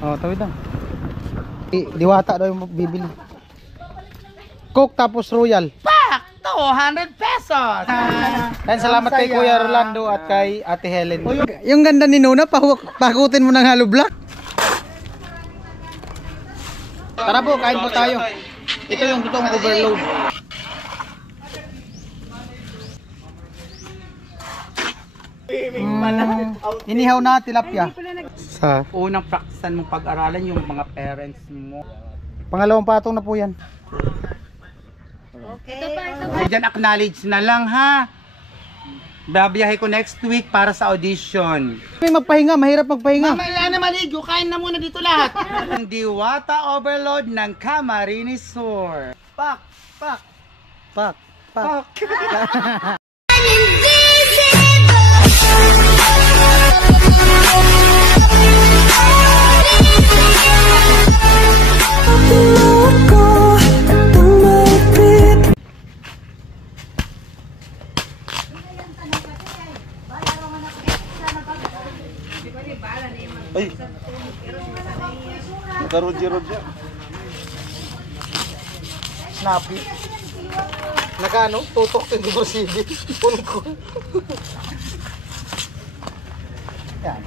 Oh, tawid lang. Diwata daw yung bibili. Coke tapos Royal. Pak! 200 pesos! And salamat kay Kuya Rolando at kay Ate Helen. Yung ganda ni Nuna, pakutin mo ng hollow block. Tara po, kain po tayo. Ito yung totoong overload. Inihaw na tilapia. Sa Unang praktisan mong pag-aralan yung mga parents mo. pangalawang patong na po yan. So dyan acknowledge na lang ha. Babiyahe ko next week para sa audition. May magpahinga, mahirap magpahinga. Mamaya na maligo, kain na muna dito lahat. Ang Diwata Overload ng Camarines Sur. Pak! Pak! Pak, pak. Pak! Ay. Naka-rodya-rodya. Snappy. Naka-ano? Tutok sa Dibrosidi. Punko. Yan.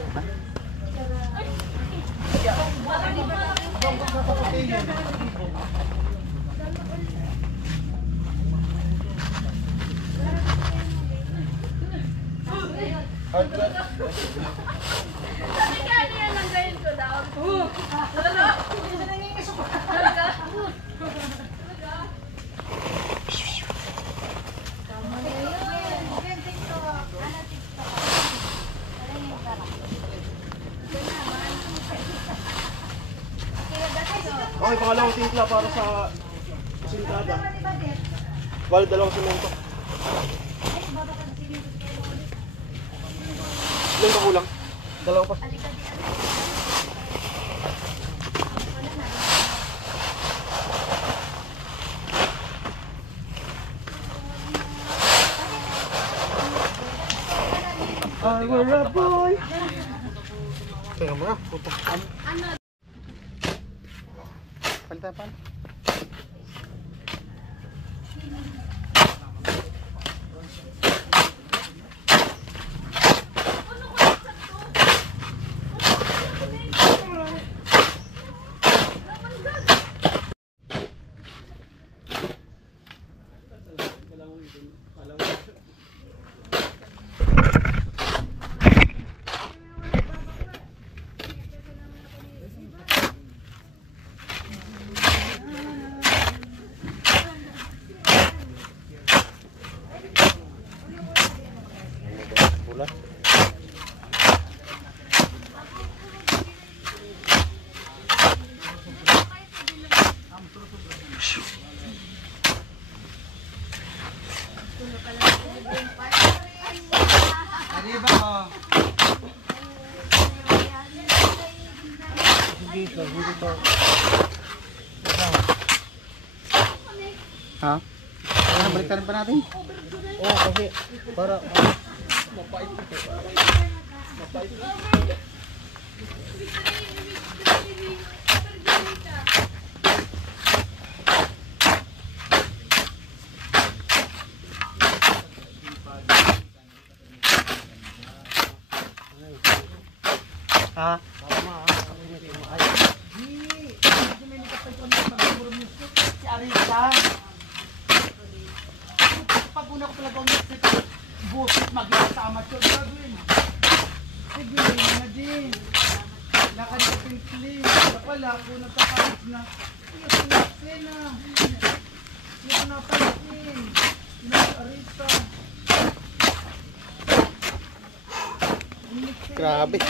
Okay, pangalawang timpla para sa sintada. Bali, dalawang semento. Ilan pa kulang? Dalawa pa. I were a boy. Teka mo na, puto. Palitan pa. Ha? Ano, balikan pa natin? Oo, kasi para mapait. Ha? Pag una ko talaga ang busit mag-iasama siya gagawin. Sige, na din. Lakad ka pinkli. Pala ako nagkakalit na. Iyo sinaksin na. Iyo napansin. Nag-arita. Grabe.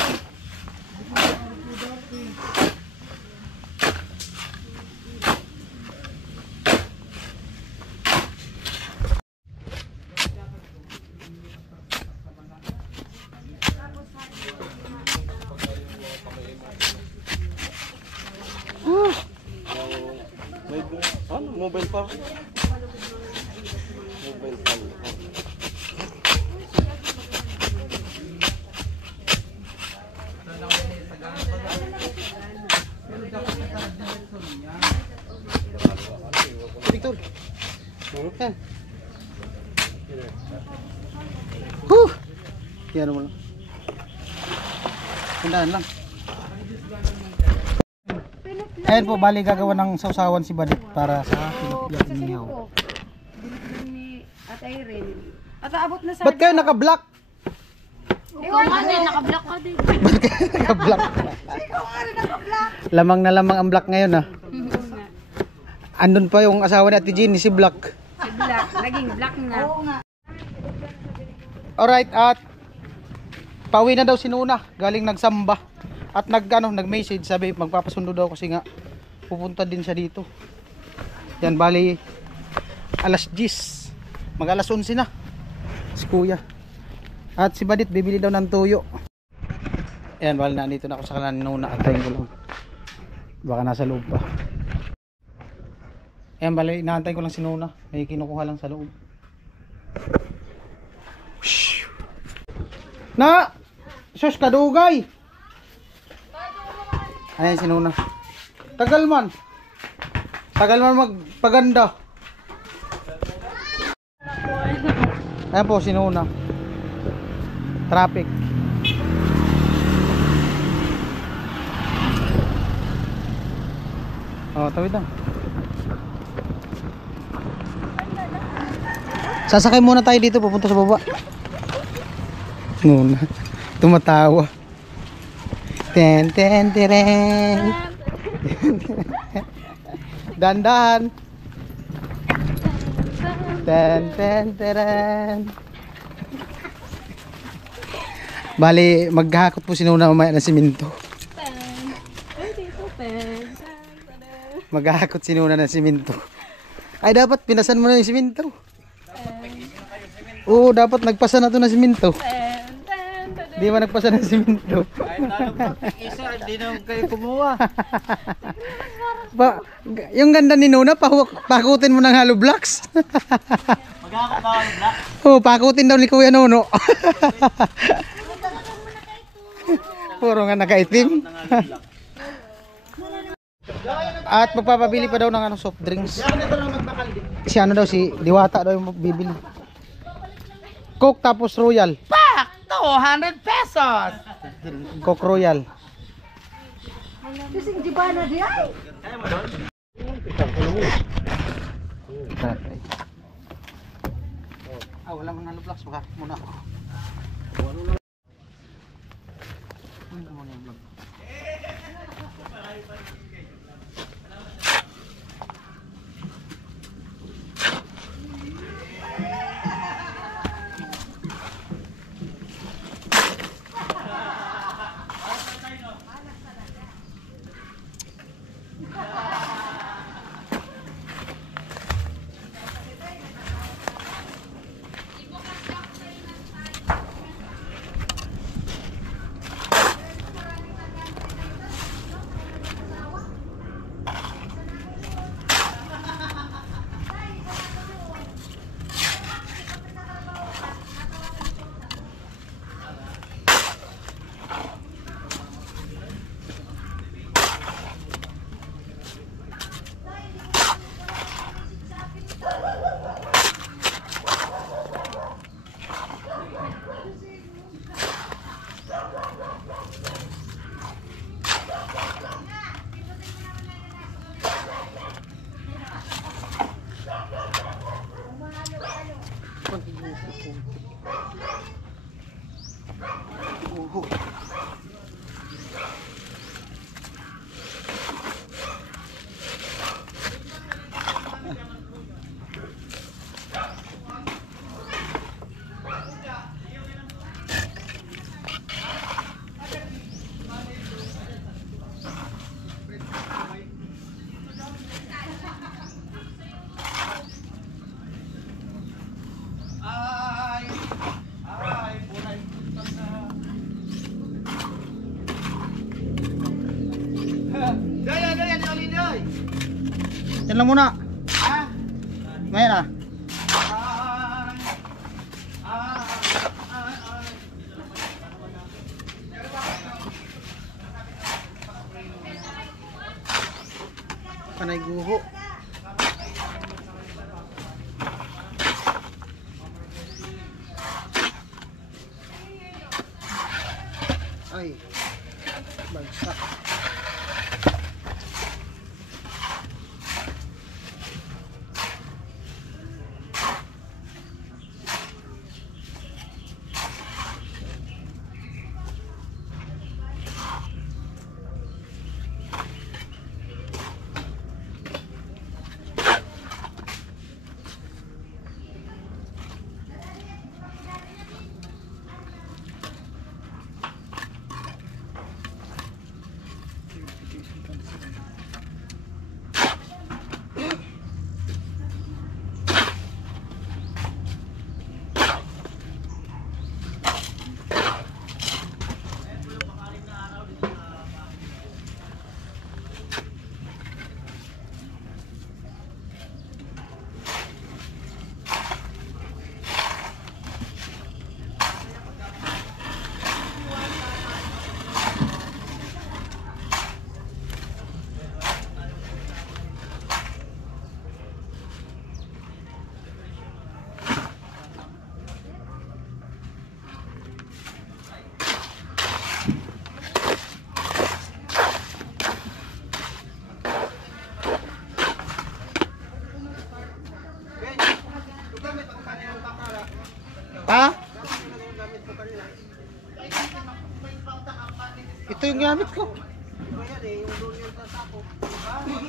Mobile pa. Mobile pa. tol. Yan. Huh! Yan mo lang. Tandaan lang. Ayan po, bali gagawa ng sausawan si Badit para sa tilapia inihaw. Ni At Irene. At abot na sa... Ba't kayo naka-block? Ikaw nga din, naka-block ka din. Ba't kayo naka-block? Lamang na lamang ang block ngayon Andun pa yung asawa ni Ate Jenny, si Black. Si Black, naging black na. Alright, at pauwi na daw si Nuna, galing nagsamba. At nag-message, sabi magpapasundo daw kasi nga pupunta din siya dito. Yan, bali alas 10, mag alas 11 na si Kuya. At si Badit bibili daw ng tuyo. Yan, bali nandito na ako sa kanan ni Nuna. Antayin ko lang, baka nasa loob pa. Yan, bali inaantay ko lang si Nuna, may kinukuha lang sa loob. Na! Sus, kadugay! Ayan si Nuna. Tagal man magpaganda. Ayan po si Nuna. Traffic. Oh, tawid lang. Sasakay muna tayo dito, pupunta sa baba. Nuna tumatawa. Ten ten teren. Dandan. Ten ten teren. Bali, maghahakot po si Nuna mamaya ng simento. Maghahakot si Nuna ng simento. Ay, dapat pinasan mo na yung simento. Oo, dapat nagpasa na to ng simento. Di ba nagpasa ng simento? Isa, hindi na kayo kumuha. Yung ganda ni Nuna, pakutin mo ng hollow blocks. Mag-aakot ba ang black? Oo, pakutin daw ni Kuya Nono. Puro nga nakaitim. At magpapabili pa daw ng soft drinks. Si ano daw, si Diwata daw yung bibili. Coke tapos Royal. Pak! 200 pesos! Coke Royal. Kasing di ba na di ay? Wala mong hollow blocks. Magkakit muna ako. Yan lang muna. Ha? Ngayon ah. Panay guho.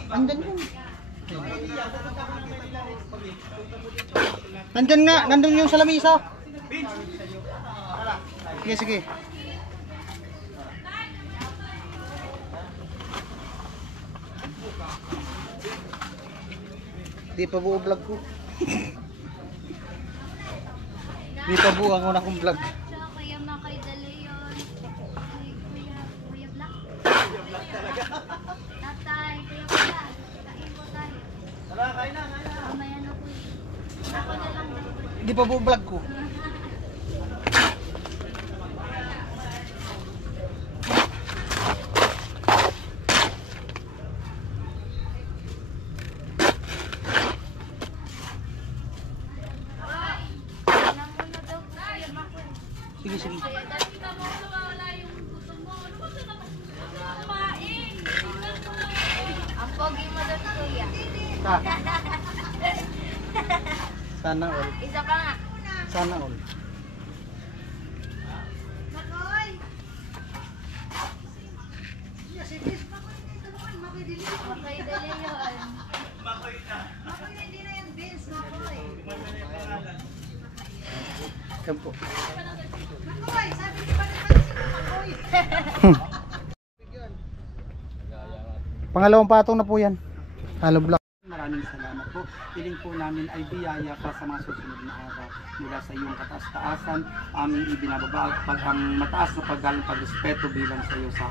Andyan yun. Nandyan nga, nandun yung sa lamisa. Sige, sige. Di pa buo vlog ko. Di pa buo ang una kong vlog. Kaya makaidali yun. Kuya Black. Tatay, Kuya Black. Kain po tayo. Tara, kain na. Mamaya na po yun. Ako na lang daw. Di pa buo vlog ko. Alam mo na daw po, Kuya Black. Sige, sige. Kaya dati ka mo, wala yung gusto mo. Ano ba ito naman? Kumain. Ang pogi mo daw, Kuya. Ah. Sana all. Isa pa nga. Sana all. Makaidali yun. Yan po. Pangalawang patong na po yan. Halo vlog. Maraming salamat po. Piling po namin ay biyaya pa sa mga susunod na araw mula sa iyong kataas-taasan. Aming ibinababa at ang mataas na paggalang pagrespeto bilang sa iyo sa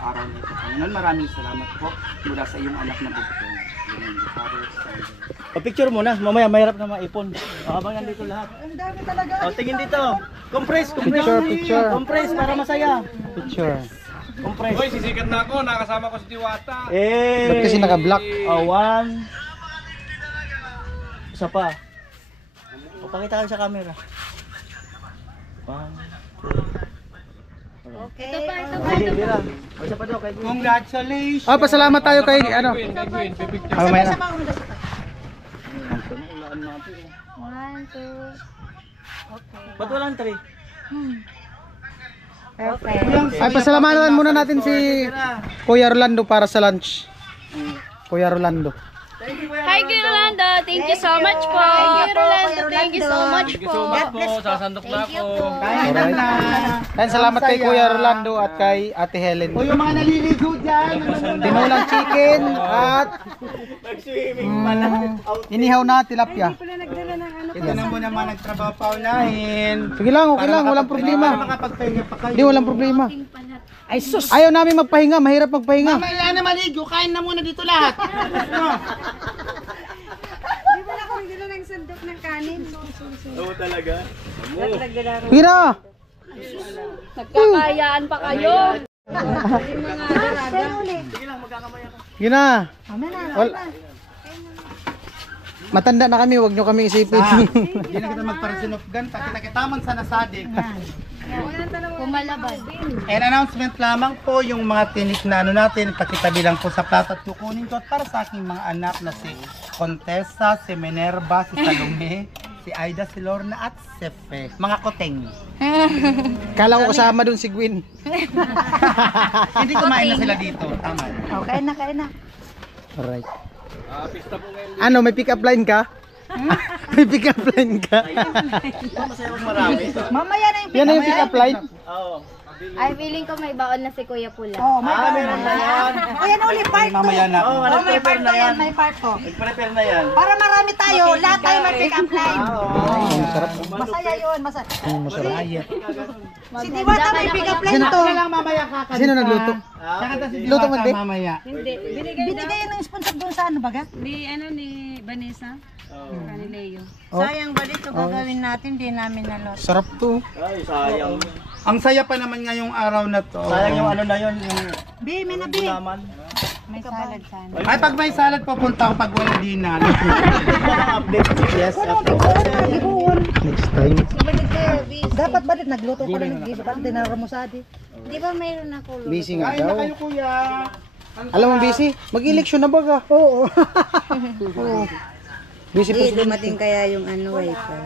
araw na ito. Panginoon, maraming salamat po mula sa iyong anak na bubutong. Picture muna, mamaya mahirap na maipon. Habang nandito lahat. Ang dami talaga. O, tingin dito. Compress, Picture, picture. Compress para masaya. Picture. Compress. Hoy, sisikat na ako. Nakasama ko si Diwata. Ba't kasi naka-block? Oh, one. Isa pa. O, pakita ka sa camera. One. Ito pa, ito pa. Sige, Bira. O, isa pa daw. Kay Congratulations. Ah, pasalamat tayo kay ano. Ah, mamaya na. One, two. Ba't walang three? Perfect. Ay, pasalamatan muna natin si Kuya Rolando para sa lunch. Kuya Rolando. Hi, Kuya Rolando. Thank you so much po. Kuya Rolando, thank you so much po. Sasandok na Thank you ako. po. Alright. And salamat kay Kuya Rolando at kay Ate Helen. O yung mga naliligo dyan. Tinulang chicken at Nag-swimming pala. inihaw na tilapia. Ito na muna mga nagtrabaho pa unahin. Sige lang, okay lang, walang problema. Makapagpahinga pa kayo. Hindi, walang problema. Ay sus! Ayaw namin magpahinga, mahirap magpahinga. Mamaya na maligo, kain na muna dito lahat. Di ba ako nagdala ng sandok ng kanin? Oo talaga. Sige na! Nagkakayaan pa kayo. Sige na! Matanda na kami, huwag nyo kami isipin. Hindi na kita magparasinupgan, kita-kitaman sa nasadig. Kumalaban. And announcement lamang po yung mga tinik na ano natin, pakitabi lang po sa plato at kukunin ko at para sa aking mga anak na si Contessa, si Minerva, si Salome, si Aida, si Lorna at si Fe. Mga koteng. Kala ko kasama dun si Gwen. Hindi kumain na sila dito. Tama. Okay na, kain na. Alright. Ano, may pick up line ka? May pick up line ka? Marami. Mamaya na yung Yan na yung pick up line? Oo. Ay, feeling ko may baon na si Kuya Pula. Meron na yan. Ayan uli, part 2. Mamaya na. Oo, May nag-prepare part na 2 yan. yan, may part 2. Nag-prepare na yan. Para marami tayo, lahat tayo may pick up line. Ang sarap. Masaya yun, masaya. Masarap. Si Diwata may pick up line to. Kaya lang mamaya kakanta. Sino nagluto? Kakanta si Luto mo, Diwata Be? mamaya. Binigay ng sponsor doon sa ano baga? Ni Vanessa, Canileo. Sayang ba dito gagawin natin, di namin nalot. Sarap to. Ay, sayang. Ang saya pa naman ngayong araw na to. Sayang yung ano na yun, yung Bi, may nabi. gulaman. May salad sana. Ay, pag may salad, pupunta ako pag wala dinan. Yes, next time. Dapat ba din nagluto ko ng giso para dinaramosadi? Di ba mayroon ako luto? Busy nga Kain na daw. kayo, kuya. Alam mo, busy? Mag-election na ba ka? Oo. Busy pa sila. dumating kaya yung ano wifi.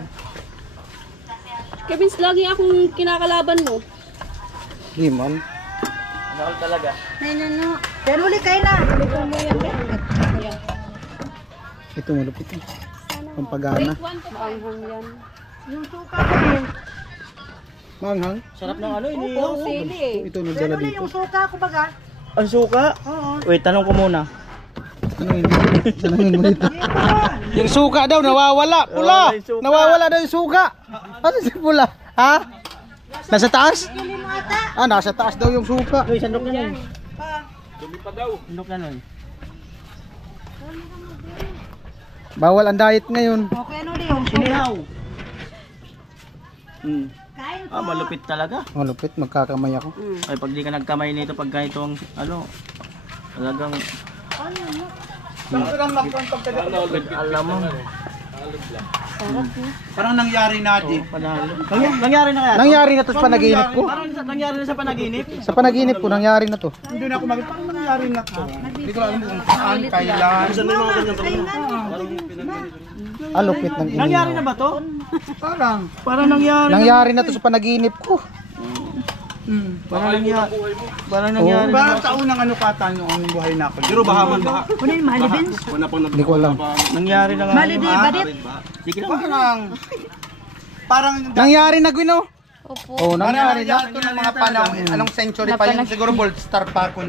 Kevin, lagi akong kinakalaban mo. Di man. Ano talaga? May nano, Pero huli kayo na. Ito malupit eh. Pampagana. Maanghang yan. Yung suka ko din. Manghang. Sarap ng ano, ini. Oo, sili eh. Ito nagdala Pero dito. yung suka ko baga. Ang suka? Oo. Wait, tanong ko muna. Ano yun? Tanungin mo dito. Yung suka daw nawawala. Pula. yung suka. Nawawala daw yung suka. Ano si pula? Ha? Nasa taas? Ah, nasa taas daw yung suka. Uy, sandok na nun. Sandok na nun. Bawal ang diet ngayon. Okay, ano din yung suka? Sinihaw. Kain ko. Ah, malupit talaga. Malupit, magkakamay ako. Ay, pag di ka nagkamay nito, pag ganito ang, ano, talagang, alam mo. Parang nangyari na din. Panalo. Nangyari na kaya? Nangyari na to sa panaginip ko. Parang nangyari na sa panaginip. Sa panaginip ko, nangyari na to. Hindi na ako mag... Parang nangyari na to. Hindi ko alam kung saan, kailan. Alupit ng ina. Nangyari na ba to? Parang. Parang nangyari. Nangyari na to sa panaginip ko. Parang nangyari. Parang nangyari. Ba taon ng ano kata yung buhay na ako. Pero bahaman baha. Ano yung malibin? Hindi ko alam. Nangyari na nga. Malibin, badit. Sige lang. Parang Nangyari na, Gwino. Opo. Oh, nangyari na. ito ng mga panahon. Anong century pa yun? Siguro Gold Star pa ako.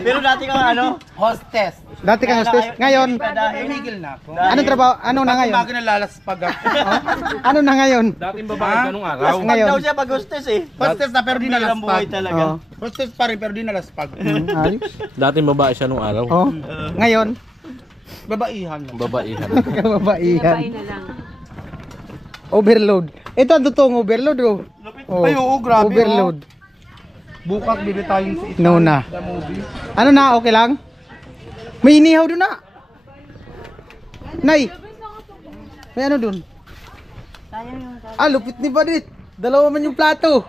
Pero dati ka ano? Hostess. Dati ka hostess. Ngayon, Tumigil na ako. anong trabaho? Ano na ngayon? Bago nalalaspag ako. Ano na ngayon? Dating babae ganung araw. Pag Ngayon. daw siya pag hostess eh. Hostess na pero di Ang buhay nalaspag. talaga. Oh. Hostess pa rin pero di nalaspag. Ayos. Dating babae siya nung araw. Oh. Ngayon, Babaihan. Babaihan. kababaihan. Sabay na lang. Overload. Ito ang totoong overload, oh. Oh. Ay, oo, grabe, Overload. Bukas bili tayong sa No na. the movie. Ano na, okay lang? May inihaw doon na. Nay. May ano doon? Ah, lupit ni Badit. Dalawa man yung plato.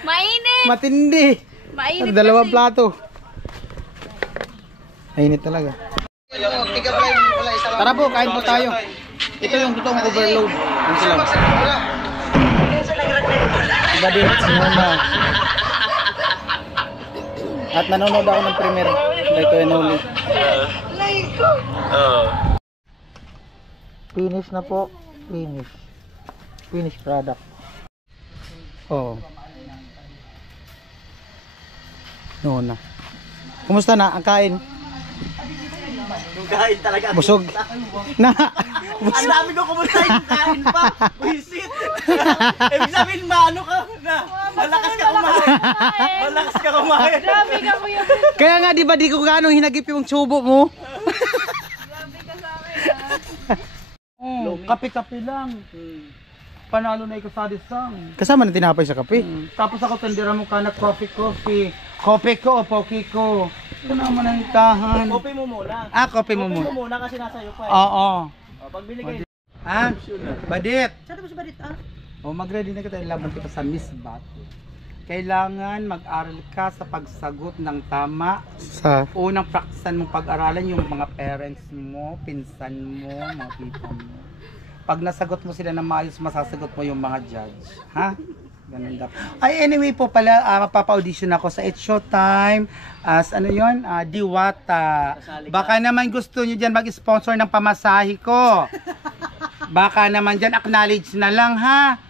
Mainit! Matindi. Mainit Dalawang kasi. plato. Mainit talaga. Tara po, kain po tayo. Ito yung totoong overload. Yung sila. Badit, sinuna. At nanonood ako ng premiere. Like ko Noli. Finish na po. Finish. Finish product. Oh. No na. Kumusta na ang kain? Yung kain talaga. Busog. Na. Ang dami ko kumusta yung kain pa. Visit. Ibig sabihin maano ka na. Malakas ka kumain. Malakas ka kumain. Grabe ka, Kuya. Kaya nga di ba di ko gaano hinagip yung subo mo? Kape-kape lang. Panalo na ikaw sa disang. Kasama na tinapay sa kape. Tapos ako tendera mo ka na coffee. Kope ko o poki ko. Ito naman ang itahan. Kopi mo muna. Ah, kope mo Kopi muna. mo muna kasi nasa iyo pa eh. Oo. Pag binigay. Ah, Badit. Saan ba si badit ah? O mag-ready na kita, ilaban kita sa Miss Bat. Kailangan mag-aral ka sa pagsagot ng tama. Sa Unang praktisan mong pag-aralan yung mga parents mo, pinsan mo, mga tita mo. Pag nasagot mo sila ng maayos, masasagot mo yung mga judge. Ha? Ganun dapat. Ay, anyway po pala, mapapa-audition ako sa It's Showtime as ano yun, Diwata. Baka naman gusto nyo dyan mag-sponsor ng pamasahe ko. Baka naman dyan, acknowledge na lang ha.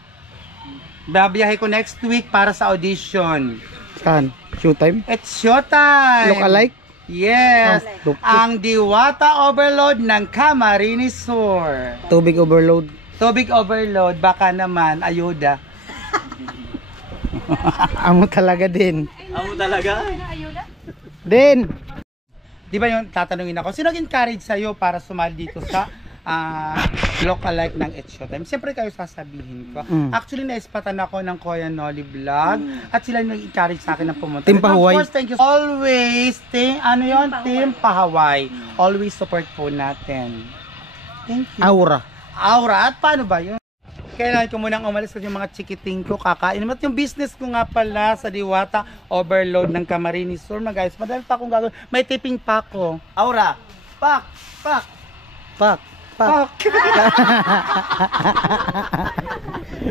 Babiyahe ko next week para sa audition. saan? Showtime? It's Showtime! Look alike? Yes! Oh, Ang Diwata Overload ng Camarines Sur. Tubig overload. Tubig overload, baka naman, ayuda. Amo talaga din. Amo talaga. Din. Di ba yung tatanungin ako, sino nag-encourage sa'yo para sumali dito sa look-alike ng It's Showtime? Siyempre kayo sasabihin ko. Actually, naispatan ako ng Kuya Noli Vlog at sila yung nag-encourage sa akin na pumunta. Team And Pahawaii. Of course, thank you. Always, Team Pahawaii. Always support po natin. Thank you. Aura. Aura, at paano ba yun? Kailangan ko munang umalis kasi yung mga chikiting ko kakain. At yung business ko nga pala sa Diwata Overload ng Camarines Sur, mga guys, madami pa akong gagawin. May tipping pa ako. Aura. Pak. Pak. Pak.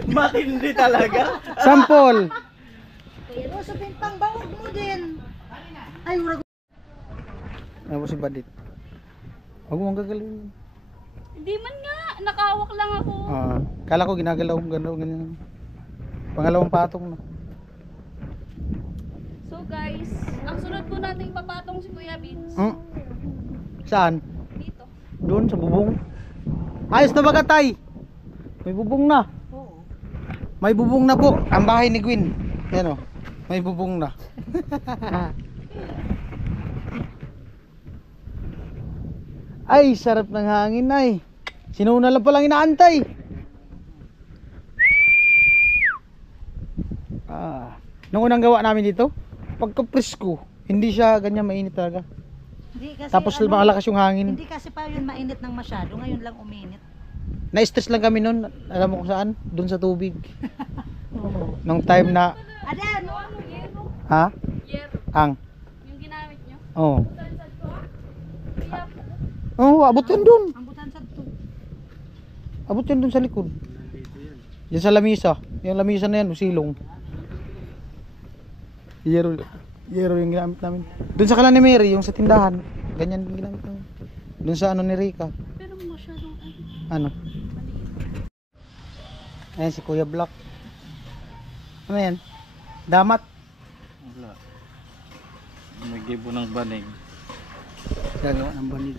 Matindi talaga. Sample. Pero sa pintang bawag mo din. Ay, wala. Ano po si Badit? Huwag mong gagalawin. Hindi man nga, nakahawak lang ako. Kala ko ginagalaw mo ganyan. Pangalawang patong na. So guys, ang sunod po nating papatong si Kuya Vince. Saan? Dito. Doon sa bubong. Ayos na ba Tay? May bubong na. Oo. May bubong na po. Ang bahay ni Gwen. Yan o. May bubong na. Ay, sarap ng hangin ay. Sinuna lang palang inaantay. Nung unang gawa namin dito, pagka-presko, hindi siya ganyan mainit talaga. Hindi kasi Tapos malakas yung hangin. Hindi kasi pa yun mainit ng masyado. Ngayon lang uminit. Na-stress lang kami noon. Alam mo kung saan? Doon sa tubig. Nung time na... Ada, ano? Yero. Ha? Yero. Ang? Yung ginamit nyo. Oo. Kaya po. Oo, abot yan doon. Ang butan sa to. Abot yan doon sa likod. Yan sa lamisa. Yung lamisa na yan, silong. Yero yung ginamit namin. Doon sa kala ni Mary, yung sa tindahan. Ganyan yung ginamit namin. Doon sa ano ni Rika. Pero masyadong Ano? Ayan si Kuya Black. Ano yan? Damat. Wala. Nag-ibo ng banig. Gagawa ng banig.